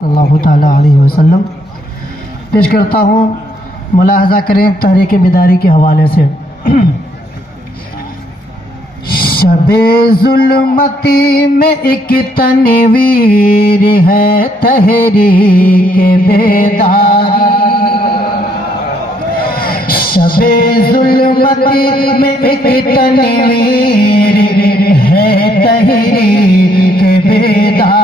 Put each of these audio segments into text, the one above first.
सल्लल्लाहु ताला अलैहि वसल्लम पेश करता हूँ। मुलाहजा करें तहरीक बेदारी के हवाले से। शबे जुल्मती में एक तनवीर है तहरीक बेदारी। शबे जुल्मती में एक तनवीर है तहरीक बेदारी।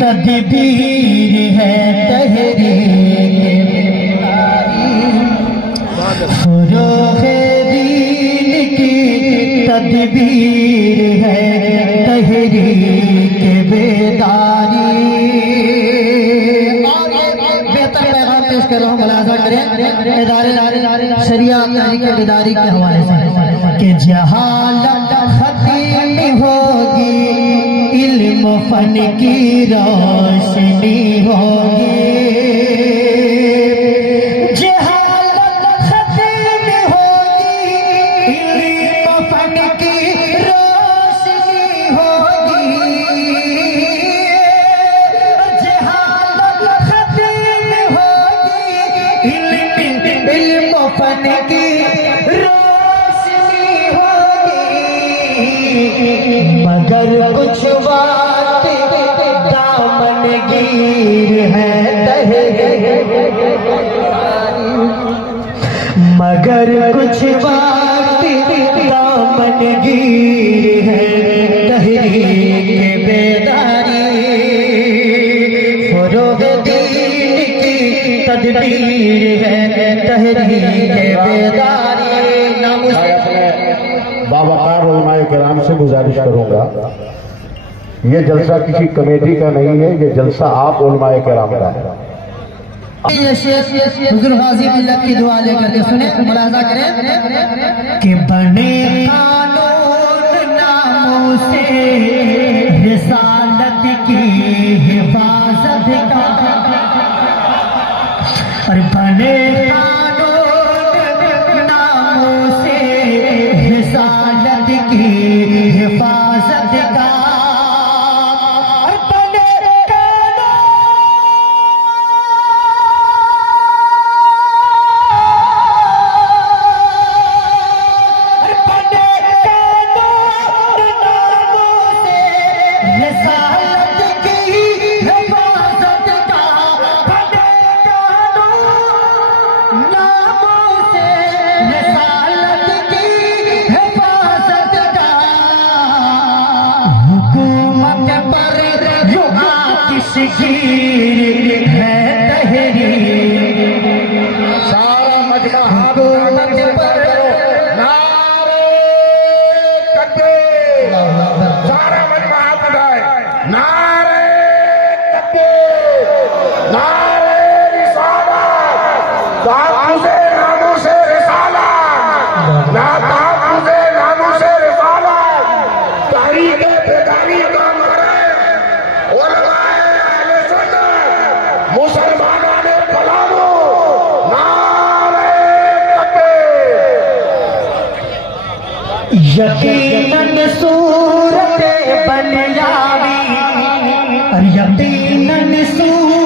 तदबीर है तहरीक फरोग़े दीन की तदबीर है तहरीक बेदारी। बेहतर पैगाम पेश कर रहा हूँ, मुलाहज़ा करें शरिया तहरीक बेदारी के हवाले से कि जहालत खत्म होगी, इल्म फन की रोशनी होगी। जहालत खत्म होगी, इल्म फन की रोशनी होगी। जहालत खत्म होगी, इल्म फन की रोशनी होगी। मगर कुछ बात दामनगीर है मगर कुछ बात दामनगीर है तहरीक बेदारी। फरोग़े दीन की तदबीर है तहरीक बेदारी। बावकार उलमाए किराम से गुजारिश करूंगा, ये जलसा किसी कमेटी का नहीं है, ये जलसा आप उलमाए किराम का है। हुज़ूर गाज़ी मिल्लत की दुआ लेकर के सुने, मुलाहज़ा करें कि बने कानून नामों से रिसालत की हिफाजत का। और बने कानून नामों से रिसालत की हिफाजत का। है सारा मजमा हाथ पर नारे तकबीर, सारा मजमा हाथ उठाए, नारे तकबीर, नारे रिसालत, ताक़ुज़े नामों से रिसालत, ना ताक़ुज़े नामों से रिसालत, तहरीक बेदारी का मुसलमानों ने कलामो नारे तकबीर। यकीनन सूरत बन जावी, यकीनन सूरत